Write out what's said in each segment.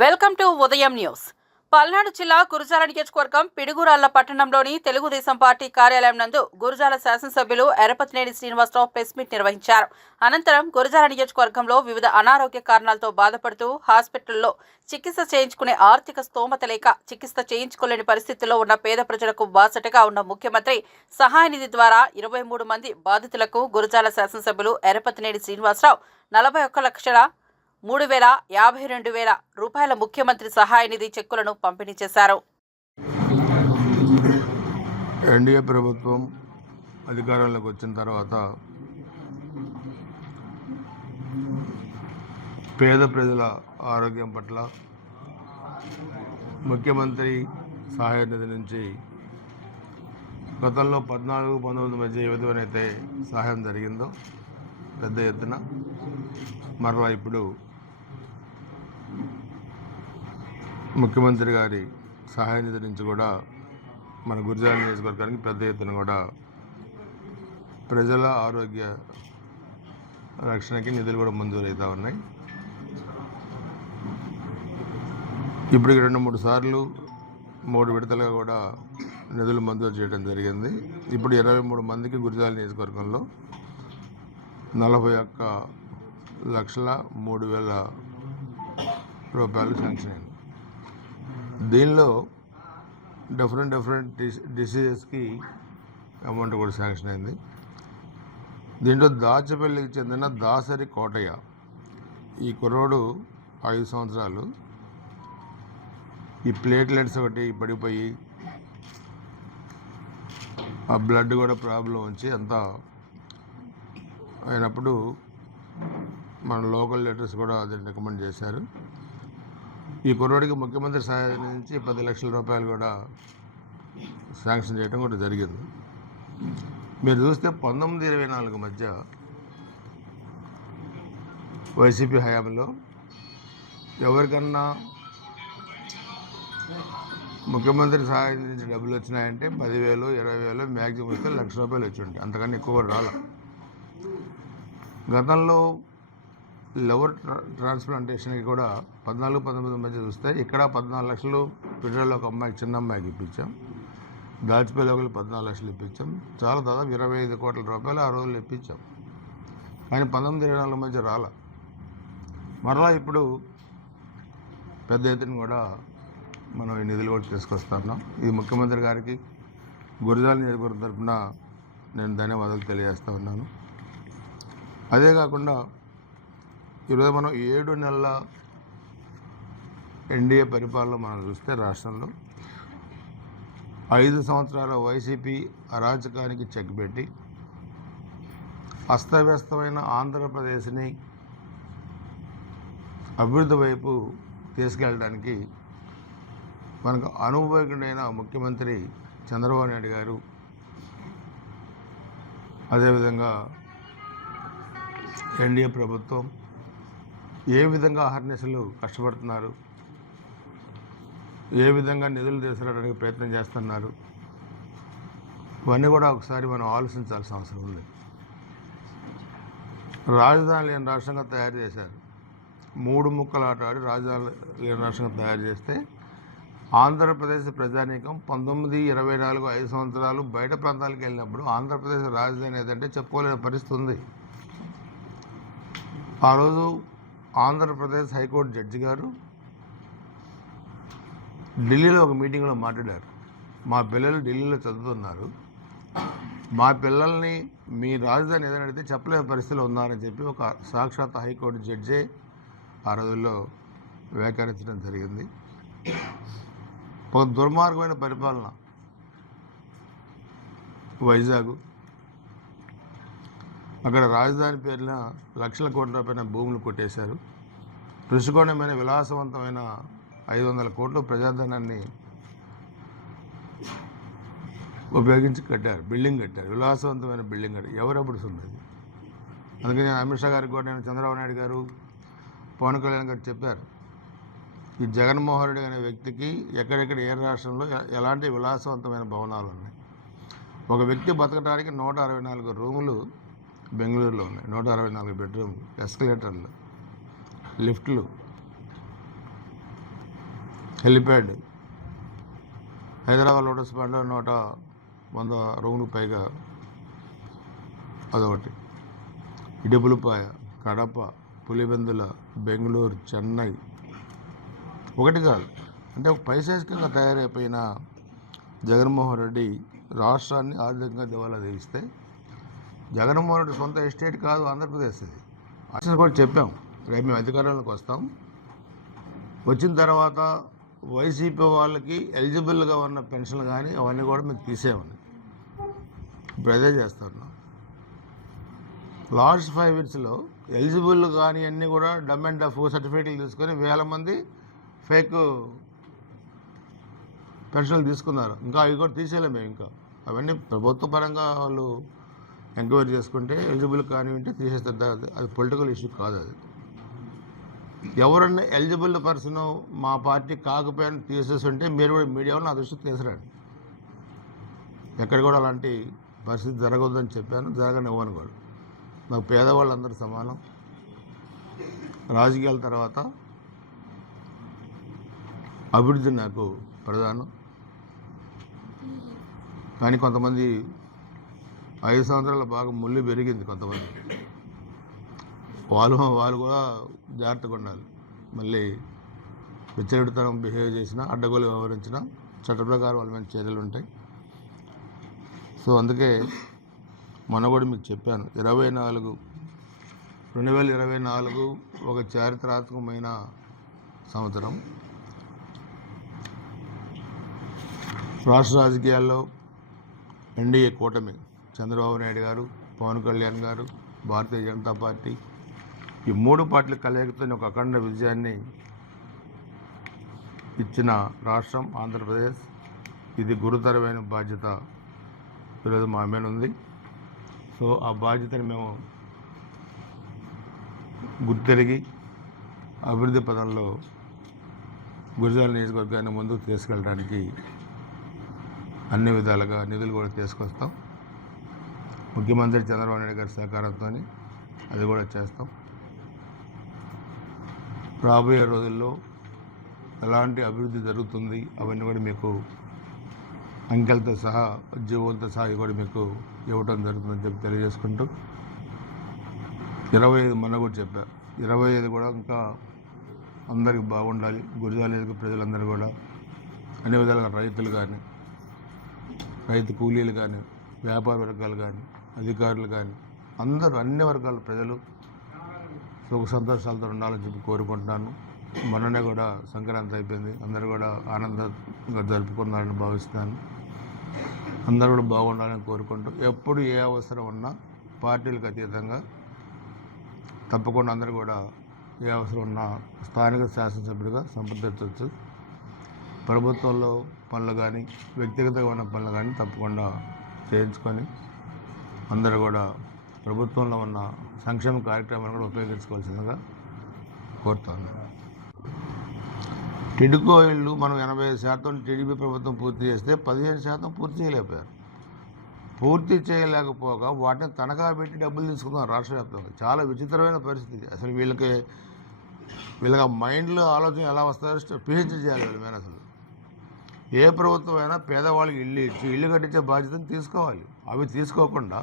Welcome to Udayam news. Palnadu జిల్లా గురుజాల నియోజకవర్గం పిడుగురాళ్ళ పట్టణంలోని తెలుగుదేశం పార్టీ కార్యాలయం నందు గురుజాల శాసనసభ్యులు ఎరపతినేని శ్రీనివాసరావు ప్రెస్ మీట్ నిర్వహించారు. అనంతరం గురుజాల నియోజకవర్గంలో వివిధ అనారోగ్య కారణాలతో బాధపడుతూ హాస్పిటల్లో చికిత్స చేయించుకునే ఆర్థిక స్తోమత లేక చికిత్స చేయించుకోలేని పరిస్థితుల్లో ఉన్న పేద ప్రజలకు బాసటగా ఉన్న ముఖ్యమంత్రి సహాయ నిధి ద్వారా ఇరవై మూడు మంది బాధితులకు గురజాల శాసనసభ్యులు ఎరపతినేని శ్రీనివాసరావు నలభై ఒక్క లక్షల మూడు వేల యాభై రెండు వేల రూపాయల ముఖ్యమంత్రి సహాయ నిధి చెక్కులను పంపిణీ చేశారు. ఎన్డీఏ ప్రభుత్వం అధికారంలోకి వచ్చిన తర్వాత పేద ప్రజల ఆరోగ్యం పట్ల ముఖ్యమంత్రి సహాయ నిధి నుంచి గతంలో పద్నాలుగు పంతొమ్మిది మధ్య ఏ విధమైనైతే సహాయం జరిగిందో పెద్ద ఎత్తున మరలా ఇప్పుడు ముఖ్యమంత్రి గారి సహాయ నిధి నుంచి కూడా మన గురిజాల నియోజకవర్గానికి పెద్ద ఎత్తున కూడా ప్రజల ఆరోగ్య రక్షణకి నిధులు కూడా మంజూరవుతూ ఉన్నాయి. ఇప్పటికి రెండు మూడు సార్లు మూడు విడతలుగా కూడా నిధులు మంజూరు చేయడం జరిగింది. ఇప్పుడు ఇరవై మూడు మందికి గురిజాల నియోజకవర్గంలో నలభై ఒక్క లక్షల మూడు వేల రూపాయలు శాంక్షన్ అయింది. దీనిలో డిఫరెంట్ డిఫరెంట్ డిసీజెస్కి అమౌంట్ కూడా శాంక్షన్ అయింది. దీంట్లో దాచపల్లికి చెందిన దాసరి కోటయ్య ఈ కుర్రోడు ఐదు సంవత్సరాలు ఈ ప్లేట్లెట్స్ ఒకటి పడిపోయి ఆ బ్లడ్ కూడా ప్రాబ్లం వచ్చి అంతా అయినప్పుడు మన లోకల్ లెటర్స్ కూడా అది రికమెండ్ చేశారు. ఈ కుర్రోడికి ముఖ్యమంత్రి సహాయం నుంచి పది లక్షల రూపాయలు కూడా శాంక్షన్ చేయడం కూడా జరిగింది. మీరు చూస్తే పంతొమ్మిది ఇరవై నాలుగు మధ్య వైసీపీ హయాంలో ఎవరికన్నా ముఖ్యమంత్రి సహాయం నుంచి డబ్బులు వచ్చినాయంటే పదివేలు ఇరవై వేలు మ్యాక్సిమం వస్తే లక్ష రూపాయలు వచ్చి ఉంటాయి. అంతకన్నా ఎక్కువ రాల. గతంలో లవర్ ట్రాన్స్ప్లాంటేషన్కి కూడా పద్నాలుగు పంతొమ్మిది మధ్య చూస్తే ఇక్కడ పద్నాలుగు లక్షలు పిల్లలు ఒక అమ్మాయికి చిన్న అమ్మాయికి ఇప్పించాం. దాచిపల్లి ఒకరు పద్నాలుగు లక్షలు ఇప్పించాం. చాలా దాదాపు ఇరవై ఐదు కోట్ల రూపాయలు ఆ రోజులు ఇప్పించాం. కానీ పంతొమ్మిది ఇరవై నాలుగు మధ్య రాల. మరలా ఇప్పుడు పెద్ద ఎత్తున కూడా మనం ఈ నిధులు కూడా తీసుకొస్తున్నాం. ఇది ముఖ్యమంత్రి గారికి గురజాల నియోజకవర్గం తరఫున నేను ధన్యవాదాలు తెలియజేస్తా ఉన్నాను. అదే కాకుండా ఈరోజు మనం ఏడు నెలల ఎన్డీఏ పరిపాలన మనం చూస్తే రాష్ట్రంలో ఐదు సంవత్సరాల వైసీపీ అరాచకానికి చెక్ పెట్టి అస్తవ్యస్తమైన ఆంధ్రప్రదేశ్ని అభివృద్ధి వైపు తీసుకెళ్ళడానికి మనకు అనుభవజ్ఞుడైన ముఖ్యమంత్రి చంద్రబాబు నాయుడు గారు అదేవిధంగా ఎన్డీఏ ప్రభుత్వం ఏ విధంగా అహర్నిశలు కష్టపడుతున్నారు? ఏ విధంగా నిధులు తీసుకురావడానికి ప్రయత్నం చేస్తున్నారు? ఇవన్నీ కూడా ఒకసారి మనం ఆలోచించాల్సిన అవసరం ఉంది. రాజధాని లేని రాష్ట్రంగా తయారు చేశారు. మూడు ముక్కలు ఆట ఆడి రాజధాని లేని రాష్ట్రంగా తయారు చేస్తే ఆంధ్రప్రదేశ్ ప్రజానీకం పంతొమ్మిది ఇరవై నాలుగు ఐదు సంవత్సరాలు బయట ప్రాంతాలకు వెళ్ళినప్పుడు ఆంధ్రప్రదేశ్ రాజధాని ఏదంటే చెప్పుకోలేని పరిస్థితి ఉంది. ఆ రోజు ఆంధ్రప్రదేశ్ హైకోర్టు జడ్జి గారు ఢిల్లీలో ఒక మీటింగ్లో మాట్లాడారు. మా పిల్లలు ఢిల్లీలో చదువుతున్నారు. మా పిల్లల్ని మీ రాజధాని ఏదైనా అడిగితే చెప్పలేని పరిస్థితిలో ఉన్నారని చెప్పి ఒక సాక్షాత్ హైకోర్టు జడ్జే ఆ రోజుల్లో వ్యాఖ్యానించడం జరిగింది. ఒక దుర్మార్గమైన పరిపాలన వైజాగ్ అక్కడ రాజధాని పేరున లక్షల కోట్ల రూపాయల భూములు కొట్టేశారు. రుషికొండమైన విలాసవంతమైన ఐదు వందల కోట్లు ప్రజాధనాన్ని ఉపయోగించి కట్టారు బిల్డింగ్ కట్టారు. విలాసవంతమైన బిల్డింగ్ కట్టారు. ఎవరప్పుడు సున్నది అందుకని నేను అమిత్ షా గారికి కూడా నేను చంద్రబాబు నాయుడు గారు పవన్ కళ్యాణ్ గారు చెప్పారు. ఈ జగన్మోహన్ రెడ్డి అనే వ్యక్తికి ఎక్కడెక్కడ ఏ రాష్ట్రంలో ఎలాంటి విలాసవంతమైన భవనాలు ఉన్నాయి? ఒక వ్యక్తి బతకడానికి నూట అరవై నాలుగు రూములు బెంగళూరులో ఉన్నాయి. నూట అరవై నాలుగు బెడ్రూమ్లు ఎస్కలేటర్లు లిఫ్ట్లు హెలిప్యాడ్. హైదరాబాద్ లోటస్ పాండ్లో నూట వంద రూములు పైగా అదొకటి. ఇడుపులపాయ కడప పులివెందుల బెంగళూరు చెన్నై. ఒకటి కాదు. అంటే ఒక పైశాచికంగా తయారైపోయిన జగన్మోహన్ రెడ్డి రాష్ట్రాన్ని ఆర్థికంగా దివాలా తీస్తే జగన్మోహన్ రెడ్డి సొంత ఎస్టేట్ కాదు ఆంధ్రప్రదేశ్ ఇది. అసలు కూడా చెప్పాం. రేపు మేము అధికారంలోకి వస్తాం. వచ్చిన తర్వాత వైసీపీ వాళ్ళకి ఎలిజిబుల్గా ఉన్న పెన్షన్లు కానీ అవన్నీ కూడా మేము తీసేయమని. ఇప్పుడు అదే చేస్తున్నాం లాస్ట్ ఫైవ్ ఇయర్స్లో ఎలిజిబుల్ కానీ అన్నీ కూడా డమ్ అండ్ డఫ్ సర్టిఫికేట్లు తీసుకొని వేల మంది ఫేక్ పెన్షన్లు తీసుకున్నారు. ఇంకా అవి కూడా తీసేయలేము మేము ఇంకా. అవన్నీ ప్రభుత్వ పరంగా వాళ్ళు ఎంక్వైరీ చేసుకుంటే ఎలిజిబుల్ కానీ ఉంటే తీసేస్తారు అది పొలిటికల్ ఇష్యూ కాదు అది. ఎవరన్నా ఎలిజిబుల్ పర్సన్ మా పార్టీ కాకపోయినా తీసేస్తుంటే మీరు కూడా మీడియాలో నా దృష్టికి తీసుకురండి ఎక్కడ కూడా అలాంటి పరిస్థితి జరగవద్దని చెప్పాను జరగనివ్వను కూడా. నాకు పేదవాళ్ళందరూ సమానం. రాజకీయాల తర్వాత అభివృద్ధి నాకు ప్రధానం. కానీ కొంతమంది ఐదు సంవత్సరాల బాగా ముళ్ళు పెరిగింది కొంతమంది. వాళ్ళు వాళ్ళు కూడా జాగ్రత్తగా ఉండాలి. మళ్ళీ విచ్చలవిడితనం బిహేవ్ చేసినా అడ్డగోలు వ్యవహరించినా చట్ట ప్రకారం వాళ్ళ మీద చర్యలు ఉంటాయి. సో అందుకే మొన్న కూడా మీకు చెప్పాను ఇరవై నాలుగు రెండు వేల ఇరవై నాలుగు ఒక చారిత్రాత్మకమైన సంవత్సరం. రాష్ట్ర రాజకీయాల్లో ఎన్డీఏ కూటమి చంద్రబాబు నాయుడు గారు పవన్ కళ్యాణ్ గారు భారతీయ జనతా పార్టీ ఈ మూడు పార్టీల కలయికతో ఒక అఖండ విజయాన్ని ఇచ్చిన రాష్ట్రం ఆంధ్రప్రదేశ్. ఇది గురుతరమైన బాధ్యత ఈరోజు మా మీద ఉంది. సో ఆ బాధ్యతని మేము గుర్తెరిగి అభివృద్ధి పదంలో గురిజాల నియోజకవర్గాన్ని ముందుకు తీసుకెళ్ళడానికి అన్ని విధాలుగా నిధులు కూడా తీసుకొస్తాం. ముఖ్యమంత్రి చంద్రబాబు నాయుడు గారి సహకారంతో అది కూడా చేస్తాం. రాబోయే రోజుల్లో ఎలాంటి అభివృద్ధి జరుగుతుంది అవన్నీ కూడా మీకు అంకెలతో సహా ఉద్యోగులతో సహా కూడా మీకు ఇవ్వటం జరుగుతుందని చెప్పి తెలియజేసుకుంటూ ఇరవై ఐదు మొన్న కూడా చెప్పా. ఇరవై ఐదు కూడా ఇంకా అందరికి బాగుండాలి. గురిజాలేదు ప్రజలందరూ కూడా అన్ని విధాలుగా రైతులు కానీ రైతు కూలీలు కానీ వ్యాపార వర్గాలు కానీ అధికారులు కానీ అందరూ అన్ని వర్గాల ప్రజలు సుఖ సంతోషాలతో ఉండాలని చెప్పి కోరుకుంటున్నాను. మొన్ననే కూడా సంక్రాంతి అయిపోయింది. అందరూ కూడా ఆనందంగా జరుపుకున్నారని భావిస్తున్నాను. అందరూ కూడా బాగుండాలని కోరుకుంటూ ఎప్పుడు ఏ అవసరం ఉన్నా పార్టీలకు అతీతంగా తప్పకుండా అందరూ కూడా ఏ అవసరం ఉన్నా స్థానిక శాసనసభ్యుడిగా సంప్రదించవచ్చు. ప్రభుత్వంలో పనులు కానీ వ్యక్తిగతమైన పనులు కానీ తప్పకుండా చేయించుకొని అందరూ కూడా ప్రభుత్వంలో ఉన్న సంక్షేమ కార్యక్రమాలను కూడా ఉపయోగించుకోవాల్సిందిగా కోరుతాను టిడ్కో ఇళ్ళు మనం ఎనభై శాతం టీడీపీ ప్రభుత్వం పూర్తి చేస్తే పదిహేను శాతం పూర్తి చేయలేకపోయారు. పూర్తి చేయలేకపోగా వాటిని తనఖా పెట్టి డబ్బులు తీసుకుందాం రాష్ట్ర వ్యాప్తంగా. చాలా విచిత్రమైన పరిస్థితి. అసలు వీళ్ళకి వీళ్ళకి మైండ్లో ఆలోచన ఎలా వస్తారో పిహెచ్డి చేయాలి వీళ్ళ మీద అసలు. ఏ ప్రభుత్వం అయినా పేదవాళ్ళకి ఇల్లు ఇచ్చి ఇల్లు కట్టించే బాధ్యతను తీసుకోవాలి. అవి తీసుకోకుండా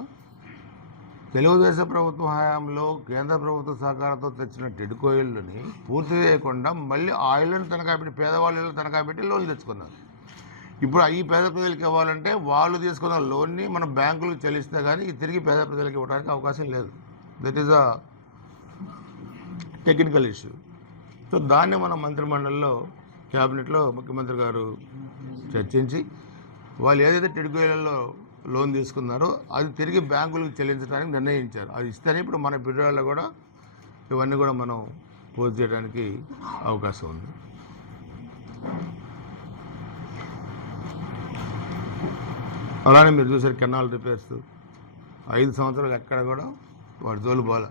తెలుగుదేశం ప్రభుత్వ హయాంలో కేంద్ర ప్రభుత్వ సహకారంతో తెచ్చిన టెడ్కో ఇళ్ళని పూర్తి చేయకుండా మళ్ళీ ఆ ఇళ్ళని తనఖా పెట్టి పేదవాళ్ళ ఇళ్ళు తనఖా పెట్టి లోన్లు తెచ్చుకున్నారు. ఇప్పుడు ఈ పేద ప్రజలకు ఇవ్వాలంటే వాళ్ళు తీసుకున్న లోన్ని మన బ్యాంకులకు చెల్లిస్తే కానీ తిరిగి పేద ప్రజలకు ఇవ్వడానికి అవకాశం లేదు. That is a technical issue so దాన్ని మన మంత్రిమండలిలో క్యాబినెట్లో ముఖ్యమంత్రి గారు చర్చించి వాళ్ళు ఏదైతే టిడ్కోయిలలో లోన్ తీసుకున్నారో. అది తిరిగి బ్యాంకులకు చెల్లించడానికి నిర్ణయించారు. అది ఇస్తేనే ఇప్పుడు మన బిడ్డలలో కూడా ఇవన్నీ కూడా మనం పూర్తి చేయడానికి అవకాశం ఉంది. అలానే మీరు చూసారు కెనాల్ రిపేర్స్. ఐదు సంవత్సరాలు ఎక్కడ కూడా వాడు జోలు బోల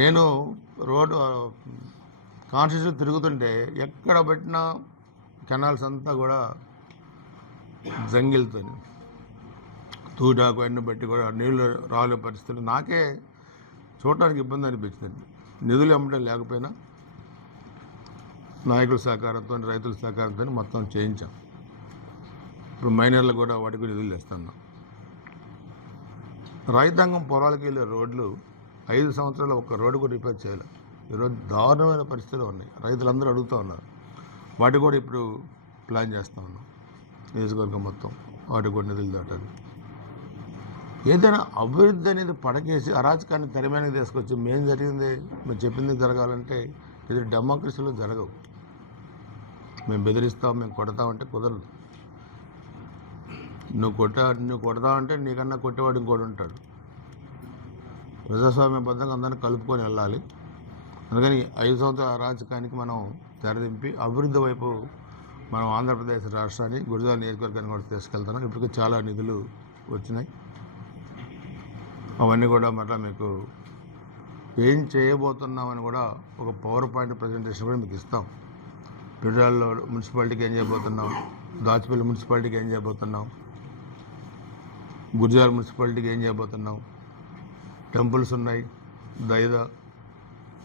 నేను రోడ్డు కాన్స్టిట్యూషన్ తిరుగుతుంటే ఎక్కడ పెట్టినా కెనాల్స్ అంతా కూడా జంగిల్తో తూటాకు అన్ని బట్టి కూడా నీళ్ళు రాలే పరిస్థితులు. నాకే చూడటానికి ఇబ్బంది అనిపించింది నిధులు ఇవ్వడం లేకపోయినా నాయకుల సహకారంతో రైతుల సహకారంతో మొత్తం చేయించాం. ఇప్పుడు మైనర్లు కూడా వాటికి నిధులు తెస్తున్నాం. రైతాంగం పొలాలకు వెళ్ళే రోడ్లు ఐదు సంవత్సరాలు ఒక రోడ్డు కూడా రిపేర్ చేయలేదు ఈరోజు దారుణమైన పరిస్థితులు ఉన్నాయి. రైతులందరూ అడుగుతూ ఉన్నారు. వాటి కూడా ఇప్పుడు ప్లాన్ చేస్తూ ఉన్నాం. నియోజకవర్గం మొత్తం వాటికి కూడా నిధులు దాటాలి. ఏదైనా అభివృద్ధి అనేది పడకేసి అరాచకాన్ని తెరమేనకి తీసుకొచ్చి మేం జరిగింది మేము చెప్పింది జరగాలంటే ఇది డెమోక్రసీలో జరగవు. మేము బెదిరిస్తాం మేము కొడతామంటే కుదరదు. నువ్వు కొట్ట నువ్వు కొడతావంటే నీకన్నా కొట్టేవాడు ఇంకోటి ఉంటాడు. ప్రజాస్వామ్యబద్ధంగా అందరిని కలుపుకొని వెళ్ళాలి. అందుకని ఐదు సంవత్సరాల అరాచకానికి మనం తెరదింపి అభివృద్ధి వైపు మనం ఆంధ్రప్రదేశ్ రాష్ట్రాన్ని గురుజాల నియోజకవర్గాన్ని కూడా తీసుకెళ్తున్నాం ఇప్పటికే చాలా నిధులు వచ్చినాయి. అవన్నీ కూడా మరలా మీకు ఏం చేయబోతున్నామని కూడా ఒక పవర్ పాయింట్ ప్రజెంటేషన్ కూడా మీకు ఇస్తాం. పిడాల్లో మున్సిపాలిటీకి ఏం చేయబోతున్నాం? దాచిపల్లి మున్సిపాలిటీకి ఏం చేయబోతున్నాం? గురిజాల మున్సిపాలిటీకి ఏం చేయబోతున్నాం? టెంపుల్స్ ఉన్నాయి. దైద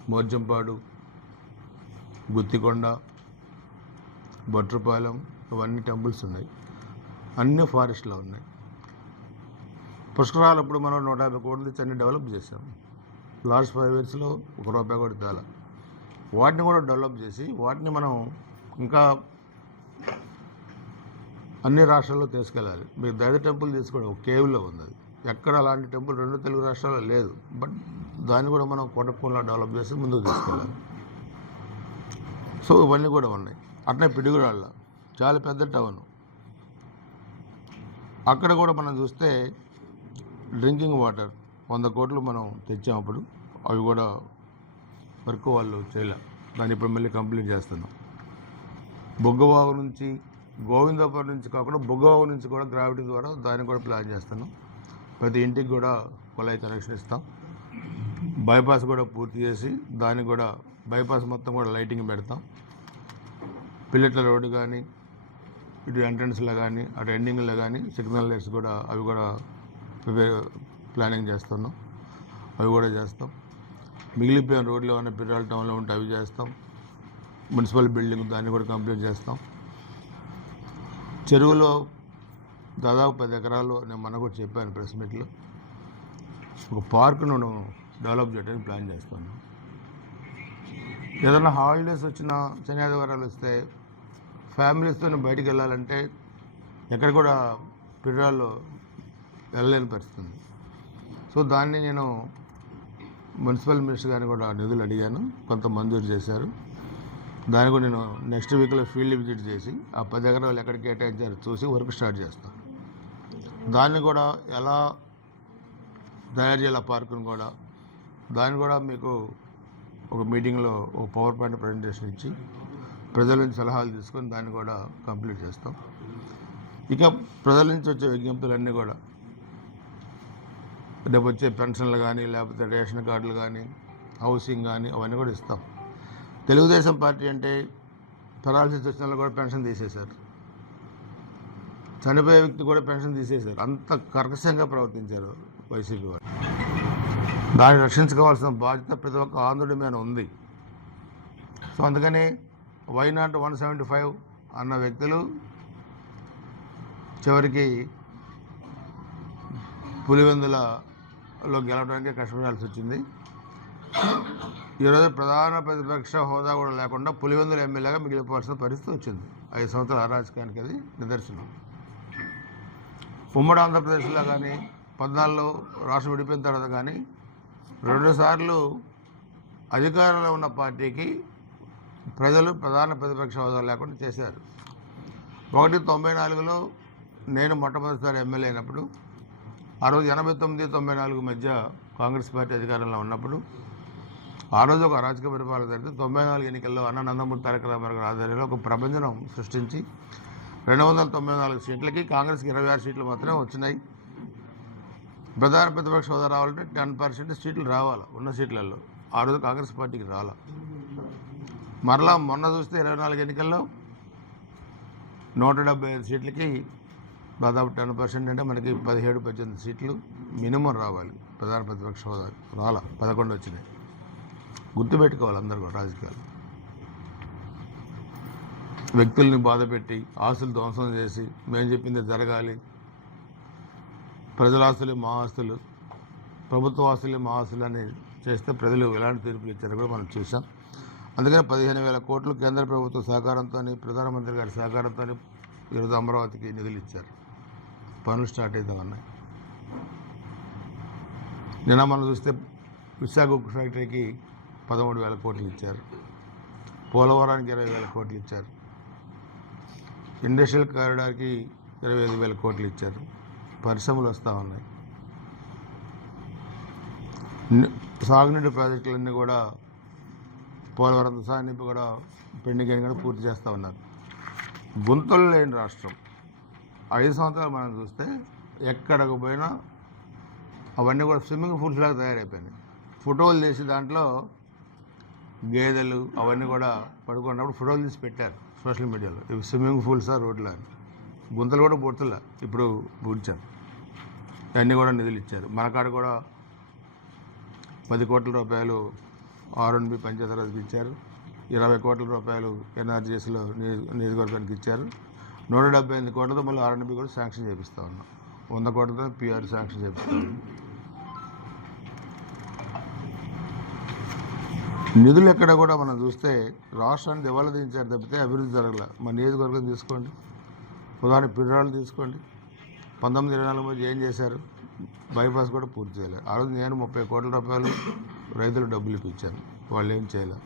మోర్జంపాడు గుత్తికొండ బొట్రపాలెం ఇవన్నీ టెంపుల్స్ ఉన్నాయి. అన్నీ ఫారెస్ట్లో ఉన్నాయి. పుష్కరాలు అప్పుడు మనం నూట యాభై కోట్లు తెచ్చి అన్ని డెవలప్ చేసాం లాస్ట్ ఫైవ్ ఇయర్స్లో ఒక రూపాయి కూడా తేల. వాటిని కూడా డెవలప్ చేసి వాటిని మనం ఇంకా అన్ని రాష్ట్రాల్లో తీసుకెళ్ళాలి. మీరు దైవ టెంపుల్ తీసుకోండి ఒక కేవ్లో ఉంది అది. ఎక్కడ అలాంటి టెంపుల్ రెండు తెలుగు రాష్ట్రాల్లో లేదు. బట్ దాన్ని కూడా మనం కోటప్పంలో డెవలప్ చేసి ముందుకు తీసుకెళ్ళాలి. సో ఇవన్నీ కూడా ఉన్నాయి. అట్నే పిడుగురాళ్ళ. చాలా పెద్ద టౌన్. అక్కడ కూడా మనం చూస్తే డ్రింకింగ్ వాటర్ వంద కోట్లు మనం తెచ్చాం అప్పుడు అవి కూడా వర్క్ వాళ్ళు చేయలే. దాన్ని ఇప్పుడు మళ్ళీ కంప్లీట్ చేస్తున్నాం. బొగ్గవాగు నుంచి గోవిందాపురం నుంచి కాకుండా బొగ్గవాగు నుంచి కూడా గ్రావిటీ ద్వారా దాన్ని కూడా ప్లాన్ చేస్తున్నాం. ప్రతి ఇంటికి కూడా కుళాయి కనెక్షన్ ఇస్తాం. బైపాస్ కూడా పూర్తి చేసి దానికి కూడా బైపాస్ మొత్తం కూడా లైటింగ్ పెడతాం. పిల్లట్ల రోడ్డు కానీ ఇటు ఎంట్రన్స్లో కానీ అటు ఎండింగ్లో కానీ సిగ్నల్ లైట్స్ కూడా అవి కూడా ప్రిపేర్ ప్లానింగ్ చేస్తున్నాం. అవి కూడా చేస్తాం. మిగిలిపోయిన రోడ్లు ఏమైనా పిర్రాల టౌన్లో ఉంటే అవి చేస్తాం. మున్సిపల్ బిల్డింగ్ దాన్ని కూడా కంప్లీట్ చేస్తాం. చెరువులో దాదాపు పది ఎకరాలు నేను మన కూడా చెప్పాను ప్రెస్ మీట్లో. ఒక పార్కును డెవలప్ చేయడానికి ప్లాన్ చేస్తాను ఏదైనా హాలిడేస్ వచ్చిన శని ఆదివారాలు వస్తే ఫ్యామిలీస్తో బయటికి వెళ్ళాలంటే ఎక్కడ కూడా పిర్రాల్లో వెళ్ళలేని పరిస్థితి ఉంది సో దాన్ని నేను మున్సిపల్ మినిస్టర్ గారిని కూడా నిధులు అడిగాను. కొంత మంజూరు చేశారు. దాన్ని కూడా నేను నెక్స్ట్ వీక్లో ఫీల్డ్ విజిట్ చేసి ఆ పది ఎకరాలు ఎక్కడ కేటాయించారో చూసి వర్క్ స్టార్ట్ చేస్తాను. దాన్ని కూడా ఎలా తయారు చేయాలి పార్కును కూడా దాన్ని కూడా మీకు ఒక మీటింగ్లో ఒక పవర్ పాయింట్ ప్రజెంటేషన్ ఇచ్చి ప్రజల నుంచి సలహాలు తీసుకొని దాన్ని కూడా కంప్లీట్ చేస్తాం. ఇక ప్రజల నుంచి వచ్చే విజ్ఞప్తులన్నీ కూడా రేపు వచ్చే పెన్షన్లు కానీ లేకపోతే రేషన్ కార్డులు కానీ హౌసింగ్ కానీ అవన్నీ కూడా ఇస్తాం. తెలుగుదేశం పార్టీ అంటే పెరాలసిస్ వచ్చిన వాళ్ళు కూడా పెన్షన్ తీసేశారు. చనిపోయే వ్యక్తి కూడా పెన్షన్ తీసేశారు. అంత కర్కశంగా ప్రవర్తించారు వైసీపీ వారు దాన్ని రక్షించుకోవాల్సిన బాధ్యత ప్రతి ఒక్క ఆంధ్రుడి మీద ఉంది. సో అందుకని why not one seventy five అన్న వ్యక్తులు చివరికి పులివెందుల లో గెలవడానికి కష్టపడాల్సి వచ్చింది. ఈరోజు ప్రధాన ప్రతిపక్ష హోదా కూడా లేకుండా పులివెందుల ఎమ్మెల్యేగా మిగిలిపోవాల్సిన పరిస్థితి వచ్చింది. ఐదు సంవత్సరాల అరాచకానికి అది నిదర్శనం. ఉమ్మడి ఆంధ్రప్రదేశ్లో కానీ పద్నాలుగులో రాష్ట్రం విడిపోయిన తర్వాత కానీ రెండుసార్లు అధికారంలో ఉన్న పార్టీకి ప్రజలు ప్రధాన ప్రతిపక్ష హోదా లేకుండా చేశారు. ఒకటి తొంభై నాలుగులో నేను మొట్టమొదటిసారి ఎమ్మెల్యే అయినప్పుడు ఆ రోజు ఎనభై తొమ్మిది తొంభై నాలుగు మధ్య కాంగ్రెస్ పార్టీ అధికారంలో ఉన్నప్పుడు ఆ రోజు ఒక అరాచక పరిపాలన జరిగితే తొంభై నాలుగు ఎన్నికల్లో అన్న నందమూరి తారక రామారావు ఆధ్వర్యంలో ఒక ప్రభంజనం సృష్టించి రెండు వందల తొంభై నాలుగు సీట్లకి కాంగ్రెస్కి ఇరవై ఆరు సీట్లు మాత్రమే వచ్చినాయి. ప్రధాన ప్రతిపక్ష హోదా రావాలంటే టెన్ పర్సెంట్ సీట్లు రావాలి ఉన్న సీట్లలో. ఆ రోజు కాంగ్రెస్ పార్టీకి రాల. మరలా మొన్న చూస్తే ఇరవై నాలుగు ఎన్నికల్లో నూట డెబ్బై ఐదు సీట్లకి దాదాపు టెన్ పర్సెంట్ అంటే మనకి పదిహేడు పద్దెనిమిది సీట్లు మినిమం రావాలి. ప్రధాన ప్రతిపక్ష హోదా రాల పదకొండు వచ్చినాయి. గుర్తుపెట్టుకోవాలి అందరూ కూడా రాజకీయాలు. వ్యక్తుల్ని బాధపెట్టి ఆస్తులు ధ్వంసం చేసి మేము చెప్పింది జరగాలి. ప్రజల ఆస్తులు మా ఆస్తులు. ప్రభుత్వ ఆస్తులు మా ఆస్తులు అని చేస్తే ప్రజలు ఎలాంటి తీర్పులు ఇచ్చారో కూడా మనం చూసాం అందుకని పదిహేను వేల కోట్లు కేంద్ర ప్రభుత్వ సహకారంతో ప్రధానమంత్రి గారి సహకారంతో ఈరోజు అమరావతికి నిధులు ఇచ్చారు. పనులు స్టార్ట్ అవుతా ఉన్నాయి నిన్న మనం చూస్తే విశాఖ ఉక్కు ఫ్యాక్టరీకి పదమూడు వేల కోట్లు ఇచ్చారు. పోలవరానికి ఇరవై వేల కోట్లు ఇచ్చారు. ఇండస్ట్రియల్ కారిడార్కి ఇరవై ఐదు వేల కోట్లు ఇచ్చారు. పరిశ్రమలు వస్తూ ఉన్నాయి. సాగునీటి ప్రాజెక్టులన్నీ కూడా పోలవరం సాగునీటి కూడా పెండింగ్ అని కూడా పూర్తి చేస్తూ ఉన్నారు. గుంతలు లేని రాష్ట్రం. ఐదు సంవత్సరాలు మనం చూస్తే ఎక్కడికి పోయినా అవన్నీ కూడా స్విమ్మింగ్ పూల్స్ లాగా తయారైపోయినాయి. ఫోటోలు తీసి దాంట్లో గేదెలు అవన్నీ కూడా పడుకున్నప్పుడు ఫోటోలు తీసి పెట్టారు సోషల్ మీడియాలో. ఇవి స్విమ్మింగ్ పూల్సా రోడ్లా అని. గుంతలు కూడా పూర్తిలా ఇప్పుడు పూడ్చారు. అన్నీ కూడా నిధులు ఇచ్చారు. మన కాడ కూడా పది కోట్ల రూపాయలు ఆర్ఎన్బి పంచాయతీరాజ్కి ఇచ్చారు. ఇరవై కోట్ల రూపాయలు ఎన్ఆర్జీఎస్లో నియోజకవర్గానికి ఇచ్చారు. నూట డెబ్బై ఎనిమిది కోట్లతో మళ్ళీ ఆర్ఎండ్బి కూడా శాంక్షన్ చేపిస్తూ ఉన్నాం. వంద కోట్లతో పిఆర్ శాంక్షన్ చేపిస్తూ ఉన్నాం. నిధులు ఎక్కడ కూడా మనం చూస్తే రాష్ట్రాన్ని దివాలా దించారు తప్పితే అభివృద్ధి జరగల. మన నియోజకవర్గం తీసుకోండి. ఉదాహరణ పిల్లలు తీసుకోండి. పంతొమ్మిది ఇరవై నాలుగు మధ్య ఏం చేశారు? బైపాస్ కూడా పూర్తి చేయలేదు ఆ రోజు నేను ముప్పై కోట్ల రూపాయలు రైతులు డబ్బులు ఇప్పించాను. వాళ్ళు ఏం చేయలేదు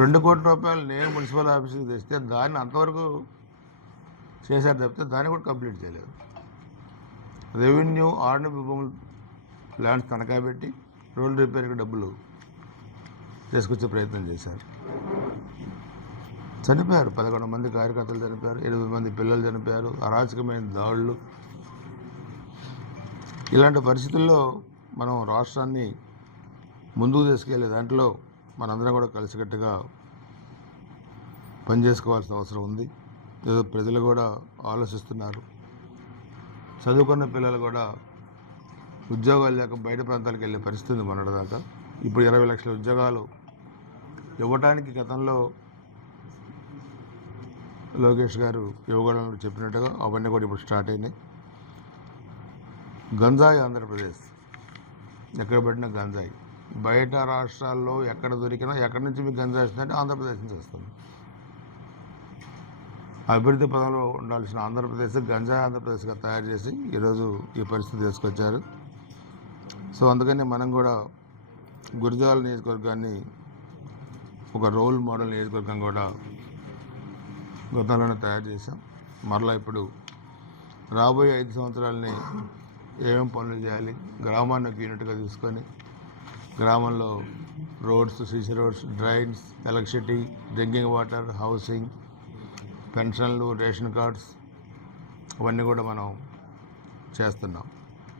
రెండు కోట్ల రూపాయలు నేను మున్సిపల్ ఆఫీస్కి తెస్తే దాన్ని అంతవరకు చేశారు తప్పితే దాన్ని కూడా కంప్లీట్ చేయలేదు. రెవెన్యూ ఆర్డర్ భూములు ల్యాండ్స్ తనఖా పెట్టి రోడ్డు రిపేర్కి డబ్బులు తీసుకొచ్చే ప్రయత్నం చేశారు. చనిపోయారు. పదకొండు మంది కార్యకర్తలు చనిపోయారు. ఎనిమిది మంది పిల్లలు చనిపోయారు. అరాచకమైన దాడులు. ఇలాంటి పరిస్థితుల్లో మనం రాష్ట్రాన్ని ముందుకు తీసుకెళ్ళే దాంట్లో మనందరం కూడా కలిసికట్టుగా పనిచేసుకోవాల్సిన అవసరం ఉంది. ప్రజలు కూడా ఆలోచిస్తున్నారు. చదువుకున్న పిల్లలు కూడా ఉద్యోగాలు లేక బయట ప్రాంతాలకు వెళ్ళే పరిస్థితి మొన్నటిదాకా. ఇప్పుడు ఇరవై లక్షల ఉద్యోగాలు ఇవ్వడానికి గతంలో లోకేష్ గారు యువగణంలో చెప్పినట్టుగా అవన్నీ కూడా ఇప్పుడు స్టార్ట్ అయినాయి. గంజాయి ఆంధ్రప్రదేశ్. ఎక్కడ పడిన గంజాయి. బయట రాష్ట్రాల్లో ఎక్కడ దొరికినా ఎక్కడి నుంచి మీకు గంజాయి వస్తుందంటే ఆంధ్రప్రదేశ్ నుంచి వస్తుంది. అభివృద్ధి పదంలో ఉండాల్సిన ఆంధ్రప్రదేశ్ గంజాయి ఆంధ్రప్రదేశ్గా తయారు చేసి ఈరోజు ఈ పరిస్థితి తీసుకొచ్చారు. సో అందుకని మనం కూడా గురిజాల నియోజకవర్గాన్ని ఒక రోల్ మోడల్ నియోజకవర్గం కూడా గతంలోనే తయారు చేశాం. మరలా ఇప్పుడు రాబోయే ఐదు సంవత్సరాలని ఏమేం పనులు చేయాలి గ్రామాన్ని ఒక యూనిట్గా తీసుకొని గ్రామంలో roads CC roads drains electricity drinking water housing పెన్షన్లు రేషన్ కార్డ్స్ అవన్నీ కూడా మనం చేస్తున్నాం.